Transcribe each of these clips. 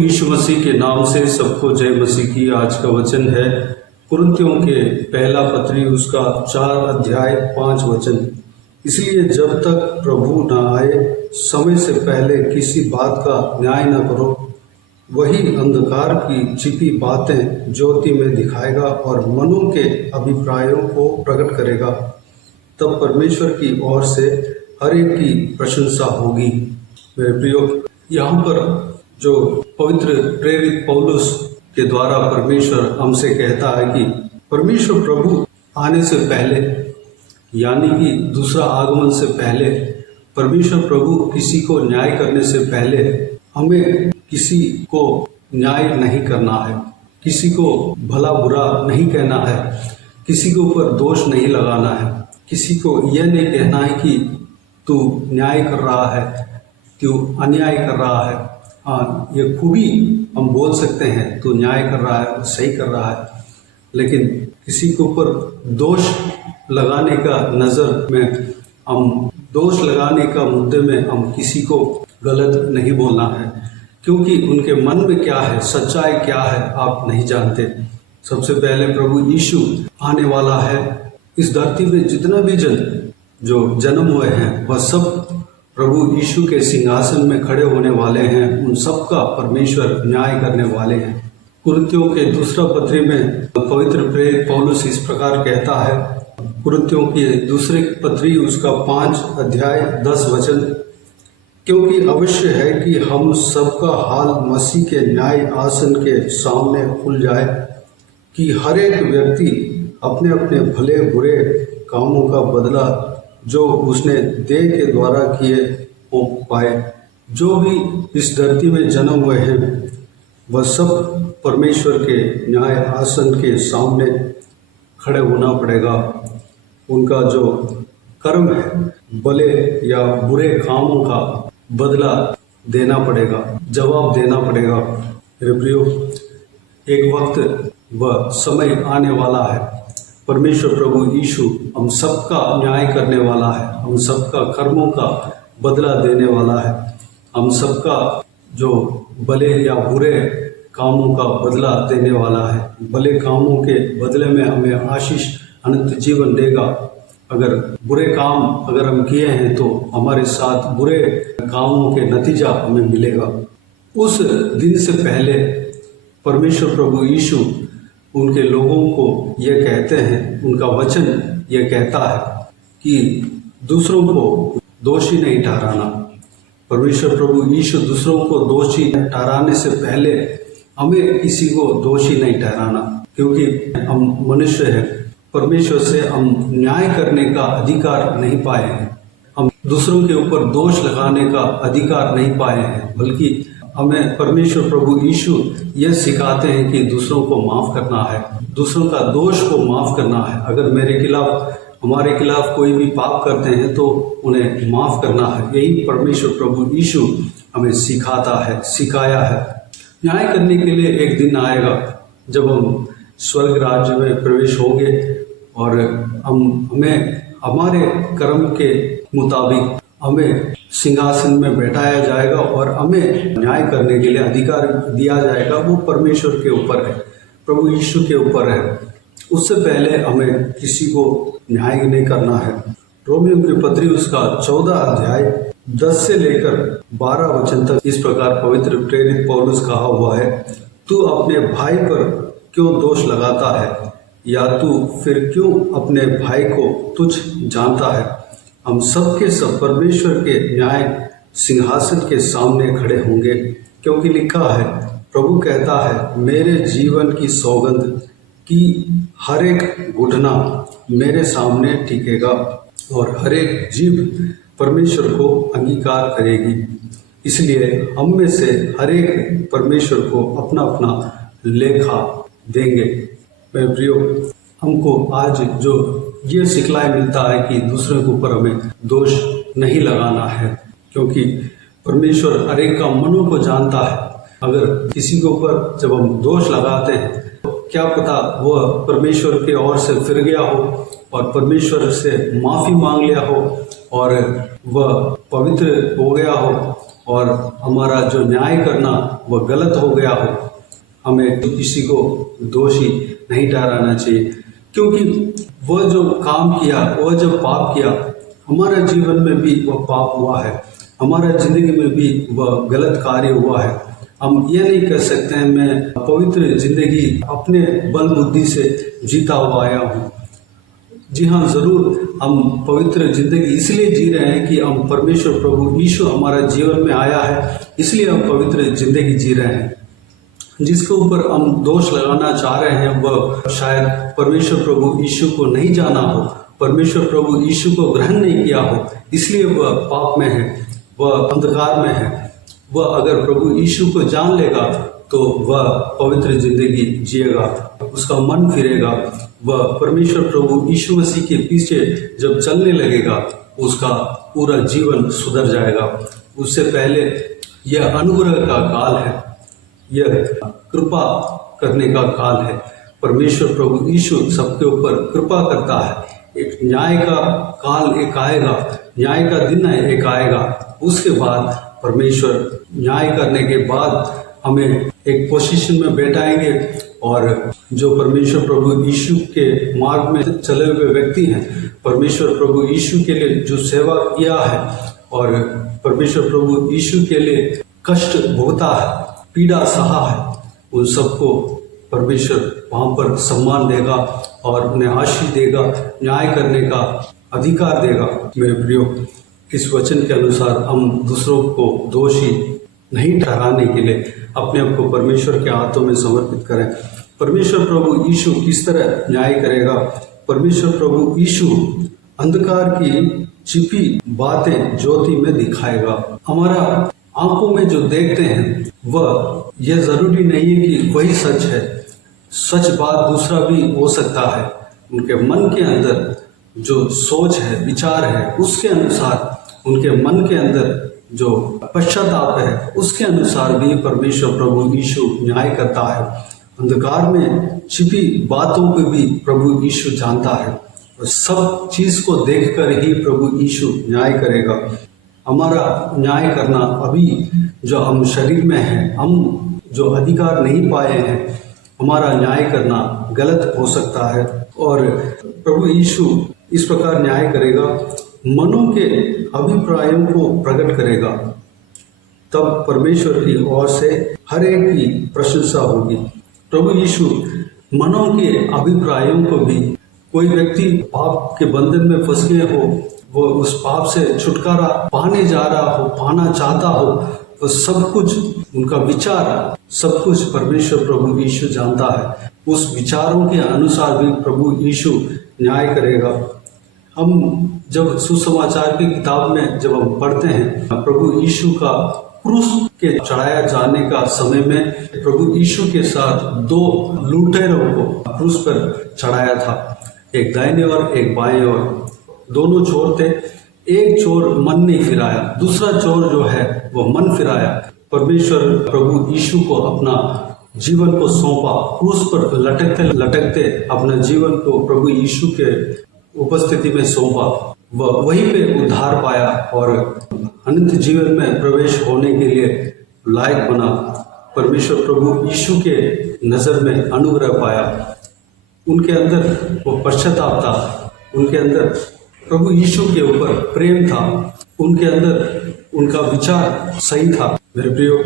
यीशु मसीह के नाम से सबको जय मसीह की। आज का वचन है कुरिन्थियों के पहला पत्री उसका 4 अध्याय 5 वचन। इसलिए जब तक प्रभु न आए समय से पहले किसी बात का न्याय न करो। वही अंधकार की छिपी बातें ज्योति में दिखाएगा और मनों के अभिप्रायों को प्रकट करेगा। तब परमेश्वर की ओर से हर एक की प्रशंसा होगी। मेरे प्रियो, यहाँ पर जो पवित्र प्रेरित पौलुस के द्वारा परमेश्वर हमसे कहता है कि परमेश्वर प्रभु आने से पहले, यानी कि दूसरा आगमन से पहले, परमेश्वर प्रभु किसी को न्याय करने से पहले हमें किसी को न्याय नहीं करना है, किसी को भला बुरा नहीं कहना है, किसी के ऊपर दोष नहीं लगाना है, किसी को यह नहीं कहना है कि तू न्याय कर रहा है, तू अन्याय कर रहा है। हाँ, ये खूबी हम बोल सकते हैं तू न्याय कर रहा है, सही कर रहा है, लेकिन किसी के ऊपर दोष लगाने का नज़र में दोष लगाने का मुद्दे में हम किसी को गलत नहीं बोलना है, क्योंकि उनके मन में क्या है, सच्चाई क्या है, आप नहीं जानते। सबसे पहले प्रभु यीशु आने वाला है। इस धरती में जितना भी जन जो जन्म हुए हैं वह सब प्रभु यीशु के सिंहासन में खड़े होने वाले हैं। उन सबका परमेश्वर न्याय करने वाले हैं। कुरिन्थियों के दूसरा पत्री में पवित्र प्रेरित पौलुस इस प्रकार कहता है, कुरिन्थियों की दूसरी पत्री उसका 5 अध्याय 10 वचन, क्योंकि अवश्य है कि हम सबका हाल मसीह के न्याय आसन के सामने खुल जाए कि हर एक व्यक्ति अपने अपने भले बुरे कामों का बदला जो उसने देह के द्वारा किए हो पाए। जो भी इस धरती में जन्म हुए हैं वह सब परमेश्वर के न्याय आसन के सामने खड़े होना पड़ेगा। उनका जो कर्म है, भले या बुरे कामों का बदला देना पड़ेगा, जवाब देना पड़ेगा। मेरे प्रियो, एक वक्त वह समय आने वाला है, परमेश्वर प्रभु यीशु हम सबका न्याय करने वाला है, हम सबका कर्मों का बदला देने वाला है, हम सबका जो भले या बुरे कामों का बदला देने वाला है। भले कामों के बदले में हमें आशीष अनंत जीवन देगा। अगर बुरे काम अगर हम किए हैं तो हमारे साथ बुरे कामों के नतीजा हमें मिलेगा। उस दिन से पहले परमेश्वर प्रभु यीशु उनके लोगों को ये कहते हैं, उनका वचन ये कहता है कि दूसरों को दोषी नहीं ठहराना। परमेश्वर प्रभु यीशु दूसरों को दोषी ठहराने से पहले हमें किसी को दोषी नहीं ठहराना, क्योंकि हम मनुष्य हैं। परमेश्वर से हम न्याय करने का अधिकार नहीं पाए हैं, हम दूसरों के ऊपर दोष लगाने का अधिकार नहीं पाए हैं, बल्कि हमें परमेश्वर प्रभु यीशु यह सिखाते हैं कि दूसरों को माफ़ करना है, दूसरों का दोष को माफ़ करना है। अगर हमारे खिलाफ कोई भी पाप करते हैं तो उन्हें माफ़ करना है। यही परमेश्वर प्रभु यीशु हमें सिखाता है, सिखाया है। न्याय करने के लिए एक दिन आएगा जब हम स्वर्ग राज्य में प्रवेश होंगे और हमें हमारे कर्म के मुताबिक हमें सिंहासन में बैठाया जाएगा और हमें न्याय करने के लिए अधिकार दिया जाएगा। वो परमेश्वर के ऊपर है, प्रभु यीशु के ऊपर है। उससे पहले हमें किसी को न्याय नहीं करना है। रोमियों की पत्री उसका 14 अध्याय 10 से लेकर 12 वचन तक इस प्रकार पवित्र प्रेरित पौलुस कहा हुआ है, तू अपने भाई पर क्यों दोष लगाता है, या तू फिर क्यों अपने भाई को तुच्छ जानता है। हम सब के सब परमेश्वर के न्याय सिंहासन के सामने खड़े होंगे, क्योंकि लिखा है, प्रभु कहता है, मेरे जीवन की सौगंध कि हर एक घुटना मेरे सामने टिकेगा और हर एक जीभ परमेश्वर को अंगीकार करेगी। इसलिए हम में से हर एक परमेश्वर को अपना अपना लेखा देंगे। मेरे प्रियो, हमको आज जो ये सिखलाई मिलता है कि दूसरे के ऊपर हमें दोष नहीं लगाना है, क्योंकि परमेश्वर हर एक का मनों को जानता है। अगर किसी के ऊपर जब हम दोष लगाते हैं तो क्या पता वह परमेश्वर के ओर से फिर गया हो और परमेश्वर से माफ़ी मांग लिया हो और वह पवित्र हो गया हो और हमारा जो न्याय करना वह गलत हो गया हो, हमें किसी को दोषी नहीं ठहराना चाहिए, क्योंकि वह जो काम किया, वह जो पाप किया, हमारे जीवन में भी वह पाप हुआ है, हमारा जिंदगी में भी वह गलत कार्य हुआ है। हम ये नहीं कह सकते हैं मैं पवित्र जिंदगी अपने बल बुद्धि से जीता हुआ आया हूँ। जी हाँ, ज़रूर हम पवित्र जिंदगी इसलिए जी रहे हैं कि हम परमेश्वर प्रभु यीशु हमारा जीवन में आया है, इसलिए हम पवित्र जिंदगी जी रहे हैं। जिसके ऊपर हम दोष लगाना चाह रहे हैं वह शायद परमेश्वर प्रभु यीशु को नहीं जाना हो, परमेश्वर प्रभु यीशु को ग्रहण नहीं किया हो, इसलिए वह पाप में है, वह अंधकार में है। वह अगर प्रभु यीशु को जान लेगा तो वह पवित्र जिंदगी जिएगा, उसका मन फिरेगा, वह परमेश्वर प्रभु यीशु मसीह के पीछे जब चलने लगेगा उसका पूरा जीवन सुधर जाएगा। उससे पहले यह अनुग्रह का काल है, यह कृपा करने का काल है। परमेश्वर प्रभु यीशु सबके ऊपर कृपा करता है। एक न्याय का काल एक आएगा, न्याय का दिन एक आएगा, उसके बाद परमेश्वर न्याय करने के बाद हमें एक पोजीशन में बैठाएंगे और जो परमेश्वर प्रभु यीशु के मार्ग में चले हुए व्यक्ति हैं, परमेश्वर प्रभु यीशु के लिए जो सेवा किया है और परमेश्वर प्रभु यीशु के लिए कष्ट भोगता है, पीड़ा सहा है, उन सबको परमेश्वर वहाँ पर सम्मान देगा और उन्हें आशीष देगा, न्याय करने का अधिकार देगा। मेरे प्रियो, इस वचन के अनुसार हम दूसरों को दोषी नहीं ठहराने के लिए अपने आप को परमेश्वर के हाथों में समर्पित करें। परमेश्वर प्रभु यीशु किस तरह न्याय करेगा? परमेश्वर प्रभु यीशु अंधकार की छिपी बातें ज्योति में दिखाएगा। हमारा आंखों में जो देखते हैं वह यह जरूरी नहीं है कि वही सच है, सच बात दूसरा भी हो सकता है। उनके मन के अंदर जो सोच है, विचार है, उसके अनुसार, उनके मन के अंदर जो पश्चाताप है, उसके अनुसार भी परमेश्वर प्रभु यीशु न्याय करता है। अंधकार में छिपी बातों को भी प्रभु यीशु जानता है और सब चीज को देखकर ही प्रभु यीशु न्याय करेगा। हमारा न्याय करना अभी जो हम शरीर में हैं, हम जो अधिकार नहीं पाए हैं, हमारा न्याय करना गलत हो सकता है और प्रभु यीशु इस प्रकार न्याय करेगा, मनों के अभिप्रायों को प्रकट करेगा। तब परमेश्वर की ओर से हर एक की प्रशंसा होगी। प्रभु यीशु मनों के अभिप्रायों को भी, कोई व्यक्ति पाप के बंधन में फंस गए हो, वो उस पाप से छुटकारा पाने जा रहा हो, पाना चाहता हो, तो सब कुछ उनका विचार, सब कुछ परमेश्वर प्रभु यीशु जानता है। उस विचारों के अनुसार भी प्रभु यीशु न्याय करेगा। हम जब सुसमाचार की किताब में जब हम पढ़ते हैं, प्रभु यीशु का क्रूस के चढ़ाया जाने का समय में प्रभु यीशु के साथ दो लुटेरों को क्रूस पर चढ़ाया था, एक दाहिने और एक बाएं ओर, दोनों चोर थे। एक चोर मन नहीं फिराया, दूसरा चोर जो है वो मन फिराया। परमेश्वर प्रभु यीशु को अपना जीवन को सौंपा, क्रूस पर लटकते लटकते अपना जीवन को प्रभु यीशु के उपस्थिति में सौंपा। वह वहीं पे उद्धार पाया और अनंत जीवन में प्रवेश होने के लिए लायक बना। परमेश्वर प्रभु यीशु के नजर में अनुग्रह पाया। उनके अंदर वो पश्चाताप था, उनके अंदर प्रभु यीशु के ऊपर प्रेम था, उनके अंदर उनका विचार सही था। मेरे प्रियो,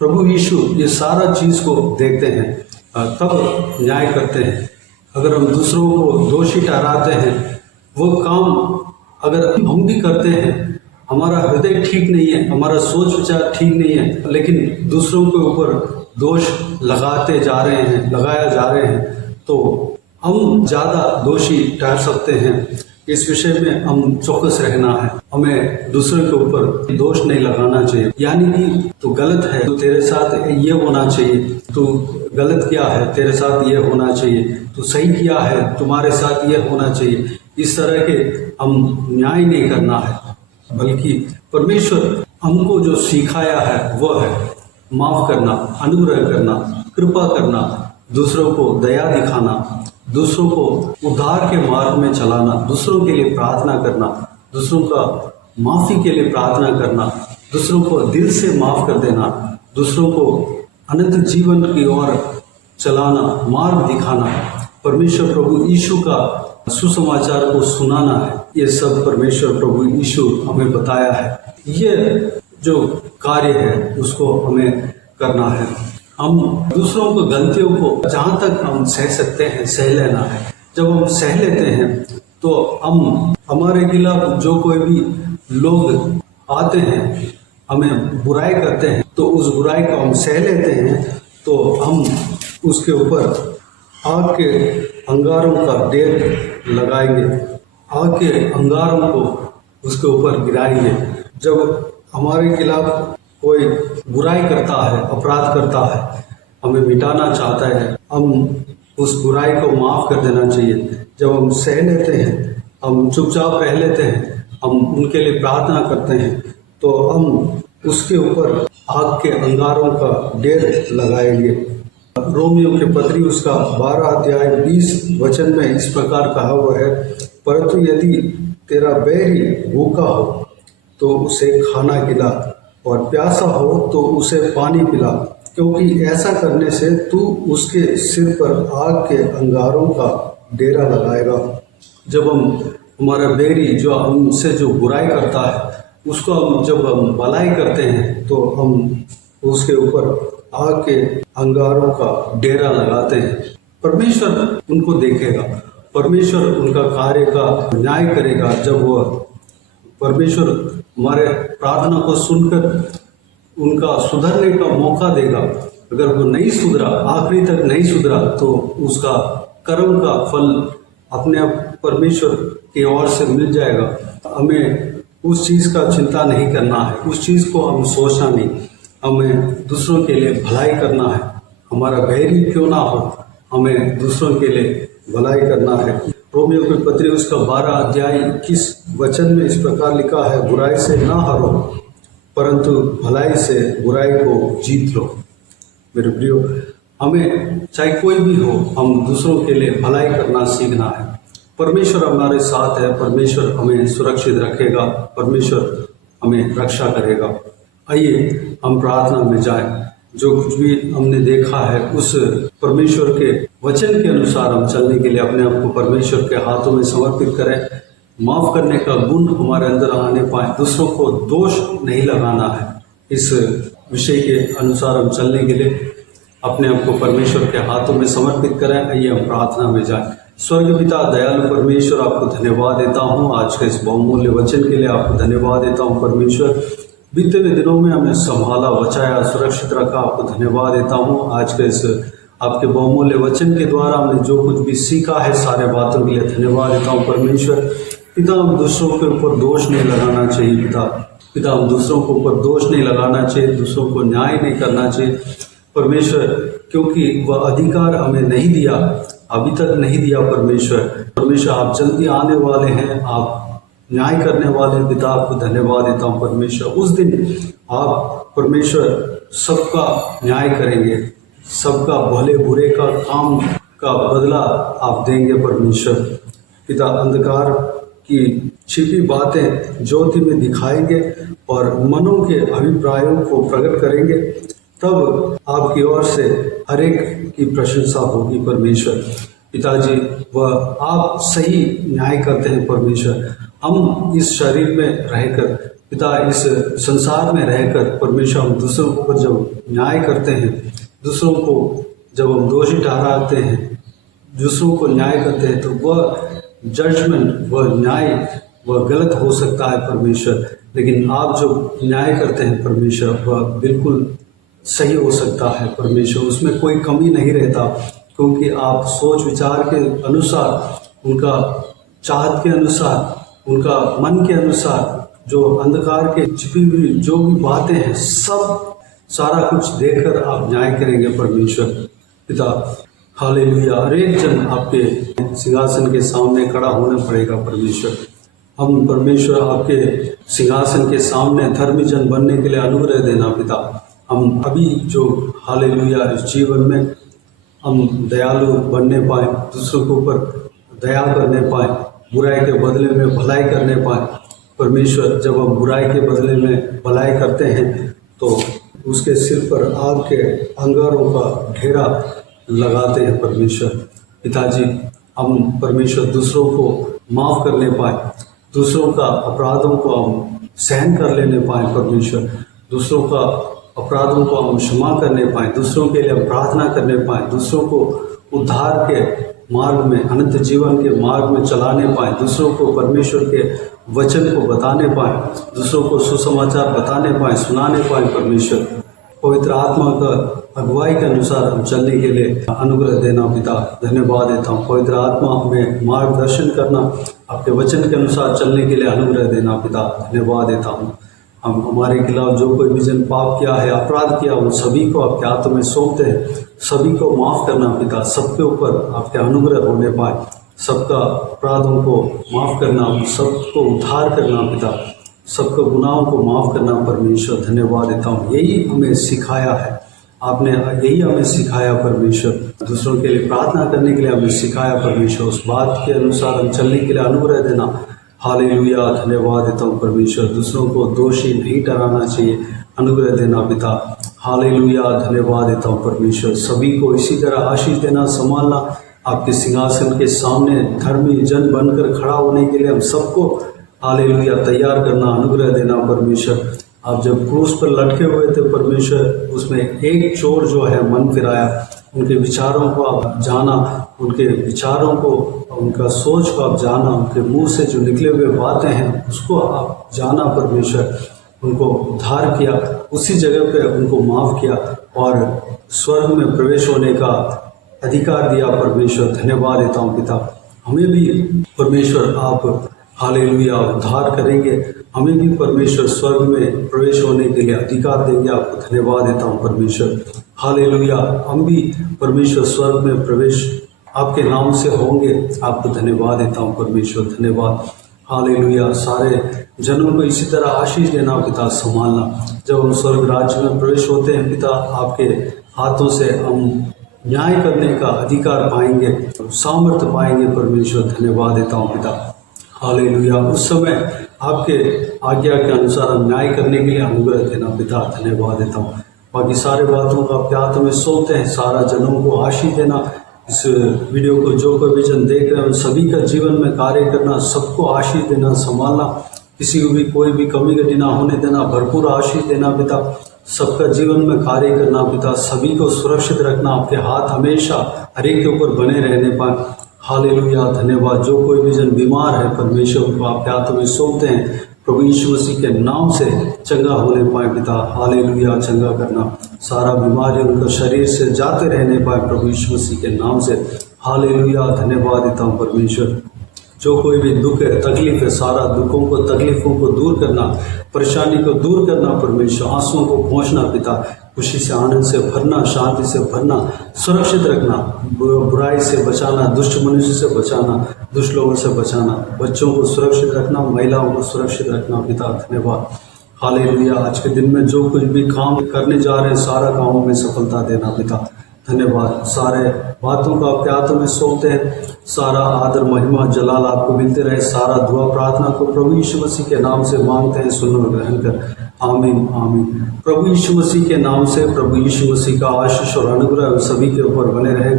प्रभु यीशु ये सारा चीज को देखते हैं, तब न्याय करते हैं। अगर हम दूसरों को दोषी ठहराते हैं, वो काम अगर हम भी करते हैं, हमारा हृदय ठीक नहीं है, हमारा सोच विचार ठीक नहीं है, लेकिन दूसरों के ऊपर दोष लगाते जा रहे हैं, लगाया जा रहे हैं, तो हम ज्यादा दोषी ठहर सकते हैं। इस विषय में हम चौकस रहना है। हमें दूसरे के ऊपर दोष नहीं लगाना चाहिए, यानी कि तू गलत है, तो तेरे साथ ये होना चाहिए, तू गलत किया है, तेरे साथ ये होना चाहिए, तू सही किया है, तुम्हारे साथ ये होना चाहिए। इस तरह के हम न्याय नहीं करना है, बल्कि परमेश्वर हमको जो सिखाया है वह है माफ करना, अनुग्रह करना, कृपा करना, दूसरों को दया दिखाना, दूसरों को उद्धार के मार्ग में चलाना, दूसरों के लिए प्रार्थना करना, दूसरों का माफी के लिए प्रार्थना करना, दूसरों को दिल से माफ कर देना, दूसरों को अनंत जीवन की ओर चलाना, मार्ग दिखाना, परमेश्वर प्रभु यीशु का सुसमाचार को सुनाना है, ये सब परमेश्वर प्रभु यीशु हमें बताया है। ये जो कार्य है उसको हमें करना है। हम दूसरों को गलतियों को जहाँ तक हम सह सकते हैं सह लेना है। जब हम सह लेते हैं तो हम हमारे खिलाफ जो कोई भी लोग आते हैं, हमें बुराई करते हैं, तो उस बुराई को हम सह लेते हैं, तो हम उसके ऊपर आग के अंगारों का ढेर लगाएंगे, आग के अंगारों को उसके ऊपर गिराएंगे। जब हमारे खिलाफ कोई बुराई करता है, अपराध करता है, हमें मिटाना चाहता है, हम उस बुराई को माफ़ कर देना चाहिए। जब हम सह लेते हैं, हम चुपचाप रह लेते हैं, हम उनके लिए प्रार्थना करते हैं, तो हम उसके ऊपर आग के अंगारों का ढेर लगाएंगे। रोमियो के पत्री उसका 12 अध्याय 20 वचन में इस प्रकार कहा हुआ है, परंतु यदि तेरा बैरी भूखा हो तो उसे खाना खिला, और प्यासा हो तो उसे पानी पिला, क्योंकि ऐसा करने से तू उसके सिर पर आग के अंगारों का डेरा लगाएगा। जब हम हमारा बैरी जो हमसे जो बुराई करता है उसको हम जब हम भलाई करते हैं तो हम उसके ऊपर आग के अंगारों का डेरा लगाते हैं। परमेश्वर उनको देखेगा, परमेश्वर उनका कार्य का न्याय करेगा। जब वह परमेश्वर हमारे प्रार्थना को सुनकर उनका सुधरने का मौका देगा। अगर वो नहीं सुधरा, आखिरी तक नहीं सुधरा, तो उसका कर्म का फल अपने आप परमेश्वर की ओर से मिल जाएगा। हमें उस चीज़ का चिंता नहीं करना है, उस चीज़ को हम सोचना नहीं, हमें दूसरों के लिए भलाई करना है। हमारा बैरी क्यों ना हो, हमें दूसरों के लिए भलाई करना है। रोमियो की पत्री उसका 12 अध्याय 21 वचन में इस प्रकार लिखा है, बुराई से ना हारो परंतु भलाई से बुराई को जीत लो। मेरे प्रियो, हमें चाहे कोई भी हो, हम दूसरों के लिए भलाई करना सीखना है। परमेश्वर हमारे साथ है, परमेश्वर हमें सुरक्षित रखेगा, परमेश्वर हमें रक्षा करेगा। आइए हम प्रार्थना में जाएं। जो कुछ भी हमने देखा है उस परमेश्वर के वचन के अनुसार हम चलने के लिए अपने आप को परमेश्वर के हाथों में समर्पित करें। माफ करने का गुण हमारे अंदर आने पाए, दूसरों को दोष नहीं लगाना है। इस विषय के अनुसार हम चलने के लिए अपने आप को परमेश्वर के हाथों में समर्पित करें। आइए हम प्रार्थना में जाएं। स्वर्ग पिता दयालु परमेश्वर, आपको धन्यवाद देता हूँ आज के इस बहुमूल्य वचन के लिए। आपको धन्यवाद देता हूँ परमेश्वर, बीते हुए दिनों में हमें संभाला, बचाया, सुरक्षित रखा। आपको धन्यवाद देता हूँ आज के इस आपके बहुमूल्य वचन के द्वारा हमने जो कुछ भी सीखा है सारे बातों के लिए धन्यवाद देता हूँ परमेश्वर। पिता, हम दूसरों के ऊपर दोष नहीं लगाना चाहिए। पिता हम दूसरों के ऊपर दोष नहीं लगाना चाहिए, दूसरों को न्याय नहीं करना चाहिए परमेश्वर, क्योंकि वह अधिकार हमें नहीं दिया, अभी तक नहीं दिया परमेश्वर। आप जल्दी आने वाले हैं, आप न्याय करने वाले हैं। पिता, आपको धन्यवाद देता हूँ परमेश्वर। उस दिन आप परमेश्वर सबका न्याय करेंगे, सबका भले बुरे का काम का बदला आप देंगे परमेश्वर। पिता, अंधकार की छिपी बातें ज्योति में दिखाएंगे और मनों के अभिप्रायों को प्रकट करेंगे, तब आपकी ओर से हर एक की प्रशंसा होगी परमेश्वर। पिताजी, वह आप सही न्याय करते हैं परमेश्वर। हम इस शरीर में रहकर, पिता इस संसार में रहकर परमेश्वर, हम दूसरों को जब न्याय करते हैं, दूसरों को जब हम दोषी ठहराते हैं, दूसरों को न्याय करते हैं, तो वह जजमेंट, वह न्याय, वह गलत हो सकता है परमेश्वर। लेकिन आप जो न्याय करते हैं परमेश्वर, वह बिल्कुल सही हो सकता है परमेश्वर, उसमें कोई कमी नहीं रहता, क्योंकि आप सोच विचार के अनुसार, उनका चाहत के अनुसार, उनका मन के अनुसार, जो अंधकार के छिपी हुई जो भी बातें हैं, सब सारा कुछ देखकर आप न्याय करेंगे परमेश्वर। पिता, हालेलुया। हर एक जन आपके सिंहासन के सामने खड़ा होना पड़ेगा परमेश्वर। हम परमेश्वर आपके सिंहासन के सामने धर्मी जन बनने के लिए अनुग्रह देना पिता। हम अभी जो हालेलुया इस जीवन में हम दयालु बनने पाए, दूसरों के ऊपर दया करने पाए, बुराई के बदले में भलाई करने पाए, परमेश्वर जब हम बुराई के बदले में भलाई करते हैं तो उसके सिर पर आग के अंगारों का घेरा लगाते हैं परमेश्वर। पिताजी, हम परमेश्वर दूसरों को माफ़ करने पाए, दूसरों का अपराधों को हम सहन कर लेने पाए परमेश्वर, दूसरों का अपराधों को हम क्षमा करने पाएँ, दूसरों के लिए हम प्रार्थना करने पाएँ, दूसरों को उद्धार के मार्ग में, अनंत जीवन के मार्ग में चलाने पाएँ, दूसरों को परमेश्वर के वचन को बताने पाएँ, दूसरों को सुसमाचार बताने पाएँ, सुनाने पाएँ परमेश्वर। पवित्र आत्मा का अगुवाई के अनुसार हम चलने के लिए अनुग्रह देना पिता, धन्यवाद देता हूँ। पवित्र आत्मा हमें मार्गदर्शन करना, आपके वचन के अनुसार चलने के लिए अनुग्रह देना पिता, धन्यवाद देता हूँ। हम हमारे खिलाफ जो कोई भी जन पाप किया है, अपराध किया, वो सभी को आपके हाथों में सौंपते हैं। सभी को माफ़ करना पिता, सबके ऊपर आपके अनुग्रह होने पाए, सबका अपराधों को माफ़ करना, सबको उद्धार करना पिता, सबको गुनाहों को माफ़ करना परमेश्वर, धन्यवाद देता हूँ। यही हमें सिखाया है आपने, यही हमें सिखाया परमेश्वर, दूसरों के लिए प्रार्थना करने के लिए हमें सिखाया परमेश्वर। उस बात के अनुसार हम चलने के लिए अनुग्रह देना। हालेलुया, धन्यवाद देता हूँ परमेश्वर। दूसरों को दोषी नहीं ठहराना चाहिए, अनुग्रह देना पिता। हालेलुया, धन्यवाद देता हूँ परमेश्वर। सभी को इसी तरह आशीष देना, संभालना, आपके सिंहासन के सामने धर्मी जन बनकर खड़ा होने के लिए हम सबको हालेलुया तैयार करना, अनुग्रह देना परमेश्वर। आप जब क्रूस पर लटके हुए थे परमेश्वर, उसमें एक चोर जो है मन फिराया, उनके विचारों को आप जाना, उनके विचारों को, उनका सोच को आप जाना, उनके मुंह से जो निकले हुए बातें हैं उसको आप जाना परमेश्वर। उनको उद्धार किया, उसी जगह पे उनको माफ़ किया और स्वर्ग में प्रवेश होने का अधिकार दिया परमेश्वर, धन्यवाद देता हूँ पिता। हमें भी परमेश्वर आप हालेलुया उद्धार करेंगे, हमें भी परमेश्वर स्वर्ग में प्रवेश होने के लिए अधिकार देंगे, आपको धन्यवाद देता हूँ परमेश्वर। हालेलुया, हम भी परमेश्वर स्वर्ग में प्रवेश आपके नाम से होंगे, आपको धन्यवाद देता हूँ परमेश्वर, धन्यवाद। हालेलुया, सारे जनों को इसी तरह आशीष देना पिता, संभालना। जब हम स्वर्ग राज्य में प्रवेश होते हैं पिता, आपके हाथों से हम न्याय करने का अधिकार पाएंगे, सामर्थ्य पाएंगे परमेश्वर, धन्यवाद देता हूँ पिता। हालेलुया, उस समय आपके आज्ञा के अनुसार हम न्याय करने के लिए अनुग्रह देना पिता, धन्यवाद देता हूँ। बाकी सारे बातों को आपके हाथों में सौंपते हैं, सारा जनों को आशीष देना। इस वीडियो को जो कोई भी जन देख रहे हैं सभी का जीवन में कार्य करना, सबको आशीष देना, संभालना, किसी को भी कोई भी कमी घटी ना होने देना, भरपूर आशीष देना पिता, सबका जीवन में कार्य करना पिता, सभी को सुरक्षित रखना, आपके हाथ हमेशा हर एक के ऊपर बने रहने पाए। हालेलुया, धन्यवाद। जो कोई भी जन बीमार है परमेश्वर, उनको आपके हाथों में सौंपते हैं, प्रभु यीशु मसीह के नाम से चंगा होने पाए पिता। हालेलुया, चंगा करना, सारा बीमारी उनका शरीर से जाते रहने पाए प्रभु यीशु मसीह के नाम से। हालेलुया, धन्यवाद देता हूँ परमेश्वर। जो कोई भी दुख है, तकलीफ है, सारा दुखों को, तकलीफों को दूर करना, परेशानी को दूर करना परमेश्वर, आंसुओं को पहुँचना पिता, खुशी से, आनंद से भरना, शांति से भरना, सुरक्षित रखना, बुराई से बचाना, दुष्ट मनुष्य से बचाना, दुष्ट लोगों से बचाना, बच्चों को सुरक्षित रखना, महिलाओं को सुरक्षित रखना पिता, धन्यवाद। हालेलुया, आज के दिन में जो कुछ भी काम करने जा रहे हैं, सारा कामों में सफलता देना पिता, धन्यवाद। सारे बातों को आपके हाथों में सौंपते हैं, सारा आदर, महिमा, जलाल आपको मिलते रहे। सारा दुआ प्रार्थना को प्रभु यीशु मसीह के नाम से मांगते हैं, सुन और ग्रहण कर, आमीन आमीन। प्रभु यीशु मसीह के नाम से प्रभु यीशु मसीह का आशीष और अनुग्रह सभी के ऊपर बने रहे,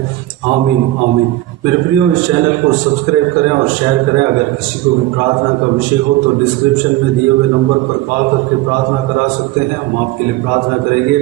आमीन आमीन। मेरे प्रियो, इस चैनल को सब्सक्राइब करें और शेयर करें। अगर किसी को भी प्रार्थना का विषय हो तो डिस्क्रिप्शन में दिए हुए नंबर पर कॉल करके प्रार्थना करा सकते हैं, हम आपके लिए प्रार्थना करेंगे।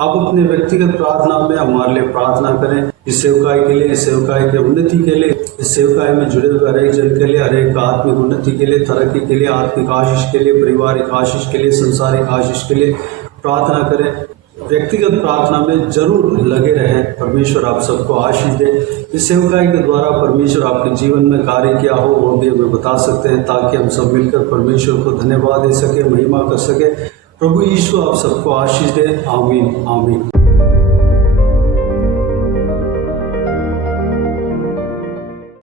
आप अपने व्यक्तिगत प्रार्थना में हमारे लिए प्रार्थना करें, इस सेवकाई के लिए, इस सेवकाई की उन्नति के लिए, इस सेवकाई में जुड़े हुए हर एक जन के लिए, हर एक आत्मिक उन्नति के लिए, तरक्की के लिए, आत्मिक आशीष के लिए, पारिवारिक आशीष के लिए, संसारिक आशीष के लिए प्रार्थना करें। व्यक्तिगत प्रार्थना में जरूर लगे रहें। परमेश्वर आप सबको आशीष दे। इस सेवकाई के द्वारा परमेश्वर आपके जीवन में कार्य किया हो वो भी हमें बता सकते हैं, ताकि हम सब मिलकर परमेश्वर को धन्यवाद दे सके, महिमा कर सके। प्रभु यीशु आप सबको आशीष दे, आमीन आमीन।